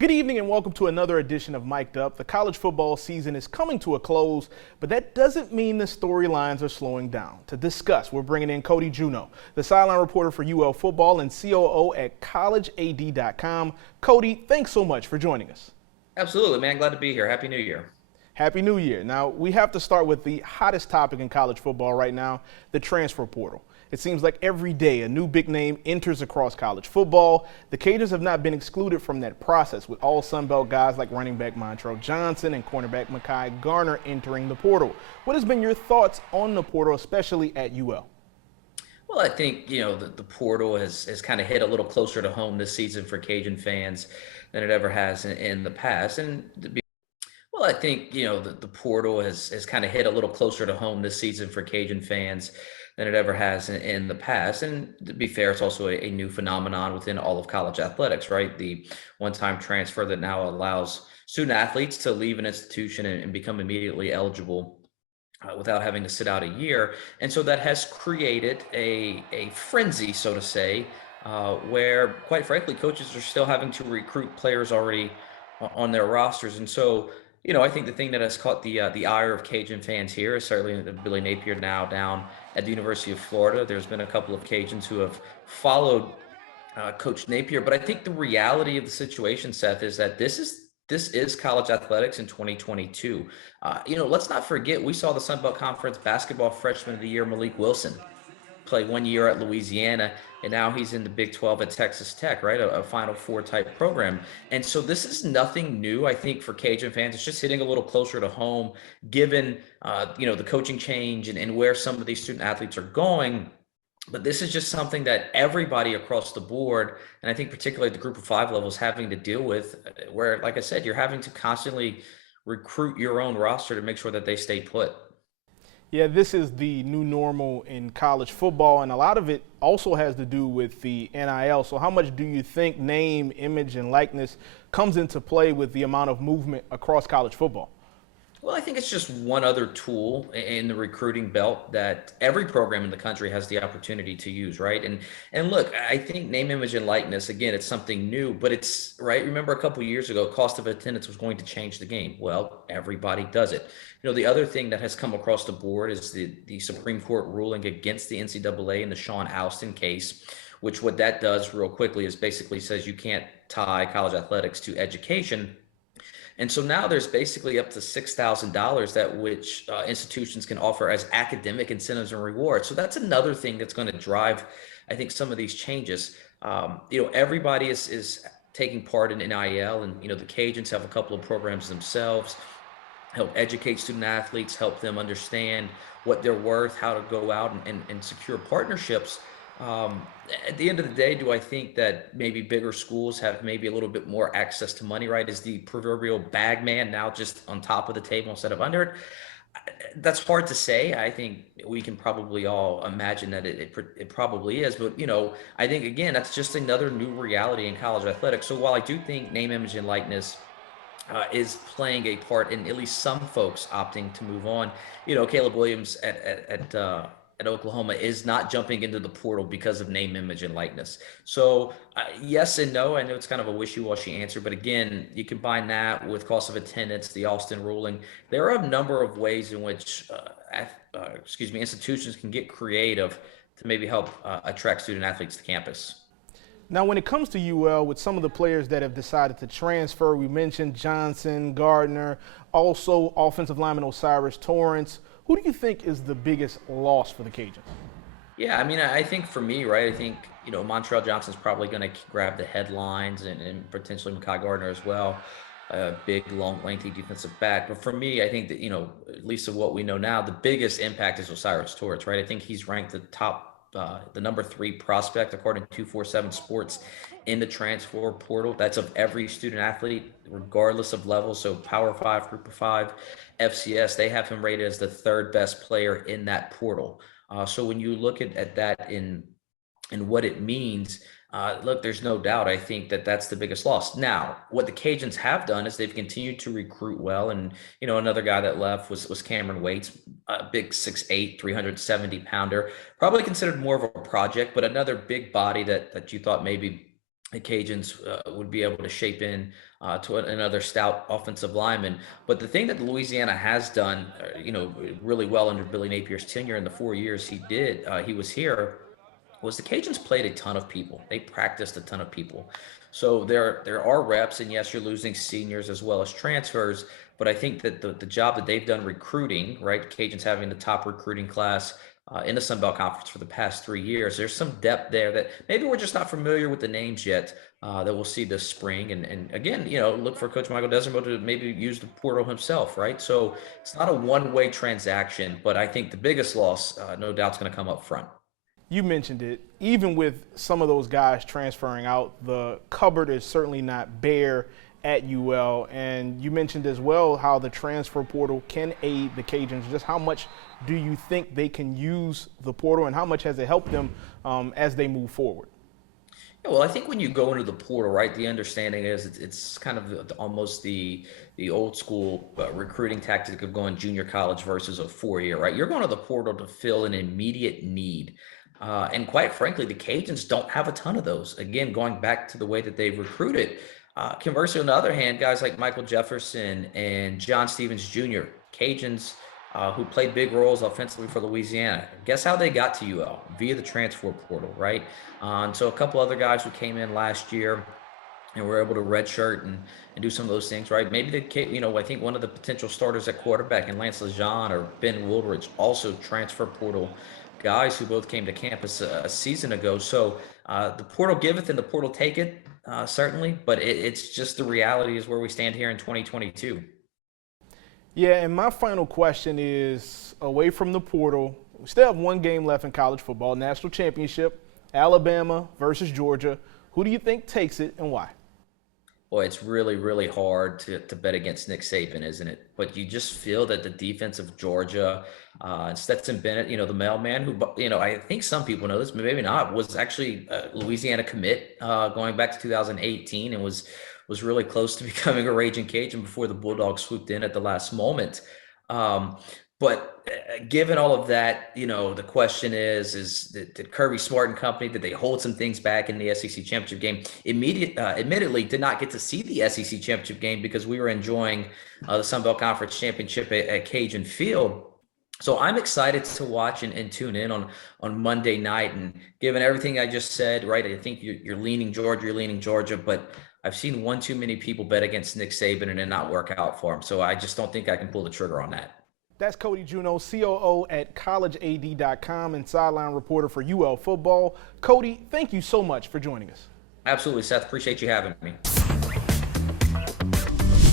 Good evening and welcome to another edition of Mic'd Up. The college football season is coming to a close, but that doesn't mean the storylines are slowing down. To discuss, we're bringing in Cody Junot, the sideline reporter for UL football and COO at collegead.com. Cody, thanks so much for joining us. Absolutely, man. Glad to be here. Happy New Year. Happy New Year. Now, we have to start with the hottest topic in college football right now, the transfer portal. It seems like every day a new big name enters across college football. The Cajuns have not been excluded from that process, with all Sun Belt guys like running back Montrell Johnson and cornerback Mekhi Garner entering the portal. What has been your thoughts on the portal, especially at UL? Well, I think, the portal has kind of hit a little closer to home this season for Cajun fans than it ever has in the past. Well, I think, the portal has kind of hit a little closer to home this season for Cajun fans than it ever has in the past. And to be fair, it's also a new phenomenon within all of college athletics, right? The one-time transfer that now allows student athletes to leave an institution and become immediately eligible without having to sit out a year. And so that has created a frenzy, so to say, where, quite frankly, coaches are still having to recruit players already on their rosters. And so, I think the thing that has caught the ire of Cajun fans here is certainly Billy Napier now down at the University of Florida. There's been a couple of Cajuns who have followed Coach Napier, but I think the reality of the situation, Seth, is that this is college athletics in 2022. Let's not forget we saw the Sun Belt Conference basketball freshman of the year Malik Wilson play 1 year at Louisiana, and now he's in the Big 12 at Texas Tech, right? A Final Four type program. And so this is nothing new, I think, for Cajun fans. It's just hitting a little closer to home, given, the coaching change and where some of these student athletes are going. But this is just something that everybody across the board, and I think particularly the group of five levels, having to deal with, where, like I said, you're having to constantly recruit your own roster to make sure that they stay put. Yeah, this is the new normal in college football, and a lot of it also has to do with the NIL. So how much do you think name, image, and likeness comes into play with the amount of movement across college football? Well, I think it's just one other tool in the recruiting belt that every program in the country has the opportunity to use, right? And look, I think name, image, and likeness, again, it's something new, but it's right. Remember a couple of years ago, cost of attendance was going to change the game. Well, everybody does it. The other thing that has come across the board is the Supreme Court ruling against the NCAA in the Sean Alston case, which what that does real quickly is basically says you can't tie college athletics to education. And so now there's basically up to $6,000 that which institutions can offer as academic incentives and rewards. So that's another thing that's going to drive, I think, some of these changes. Everybody is taking part in NIL, and the Cajuns have a couple of programs themselves, help educate student athletes, help them understand what they're worth, how to go out and secure partnerships. Um, at the end of the day, do I think that maybe bigger schools have maybe a little bit more access to money, right? Is the proverbial bag man now just on top of the table instead of under it? That's hard to say. I think we can probably all imagine that it probably is, but I think again that's just another new reality in college athletics. So while I do think name, image, and likeness is playing a part in at least some folks opting to move on. Caleb Williams at Oklahoma is not jumping into the portal because of name, image, and likeness. So yes and no. I know it's kind of a wishy-washy answer, but again, you combine that with cost of attendance, the Alston ruling. There are a number of ways in which, institutions can get creative to maybe help attract student athletes to campus. Now, when it comes to UL, with some of the players that have decided to transfer, we mentioned Johnson, Gardner, also offensive lineman Osiris Torrance. Who do you think is the biggest loss for the Cajuns? Yeah, I mean, I think for me, right, I think, Montrell Johnson's probably going to grab the headlines and potentially Mekhi Gardner as well. A big, long, lengthy defensive back. But for me, I think that, at least of what we know now, the biggest impact is Osiris Torrance, right? I think he's ranked the number 3 prospect according to 247 Sports in the transfer portal. That's of every student athlete, regardless of level. So Power 5, Group of 5, FCS, they have him rated as the 3rd best player in that portal. So when you look at that in what it means, look, there's no doubt. I think that that's the biggest loss. Now, what the Cajuns have done is they've continued to recruit well. And, another guy that left was Cameron Waits, a big 6'8", 370 pounder, probably considered more of a project, but another big body that you thought maybe the Cajuns would be able to shape in to another stout offensive lineman. But the thing that Louisiana has done, really well under Billy Napier's tenure in the 4 years he was here, was the Cajuns played a ton of people. They practiced a ton of people. So there are reps, and yes, you're losing seniors as well as transfers. But I think that the job that they've done recruiting, right? Cajuns having the top recruiting class in the Sun Belt Conference for the past 3 years. There's some depth there that maybe we're just not familiar with the names yet. That we'll see this spring, and again, look for Coach Michael Desormeaux to maybe use the portal himself, right? So it's not a one-way transaction, but I think the biggest loss, no doubt, is going to come up front. You mentioned it. Even with some of those guys transferring out, the cupboard is certainly not bare at UL. And you mentioned as well how the transfer portal can aid the Cajuns. Just how much do you think they can use the portal, and how much has it helped them as they move forward? Yeah, well, I think when you go into the portal, right, the understanding is it's kind of almost the old school recruiting tactic of going junior college versus a 4 year, right? You're going to the portal to fill an immediate need. And quite frankly, the Cajuns don't have a ton of those. Again, going back to the way that they've recruited. Conversely, on the other hand, guys like Michael Jefferson and John Stevens Jr., Cajuns who played big roles offensively for Louisiana. Guess how they got to UL? Via the transfer portal, right? And so a couple other guys who came in last year and were able to redshirt and do some of those things, right? Maybe I think one of the potential starters at quarterback in Lance Lejean or Ben Woolridge, also transfer portal guys who both came to campus a season ago. So the portal giveth and the portal taketh, certainly, but it's just the reality is where we stand here in 2022. Yeah, and my final question is away from the portal. We still have one game left in college football, national championship, Alabama versus Georgia. Who do you think takes it and why? Boy, it's really, really hard to bet against Nick Saban, isn't it? But you just feel that the defense of Georgia, and Stetson Bennett, the mailman who, I think some people know this, but maybe not, was actually a Louisiana commit going back to 2018 and was really close to becoming a Raging Cajun before the Bulldogs swooped in at the last moment. Um, but given all of that, the question is did Kirby Smart and company, did they hold some things back in the SEC championship game? Admittedly, did not get to see the SEC championship game because we were enjoying the Sun Belt Conference championship at Cajun Field. So I'm excited to watch and tune in on Monday night. And given everything I just said, right, I think you're leaning Georgia, but I've seen one too many people bet against Nick Saban and it not work out for him. So I just don't think I can pull the trigger on that. That's Cody Junot, COO at collegead.com and sideline reporter for UL football. Cody, thank you so much for joining us. Absolutely, Seth. Appreciate you having me.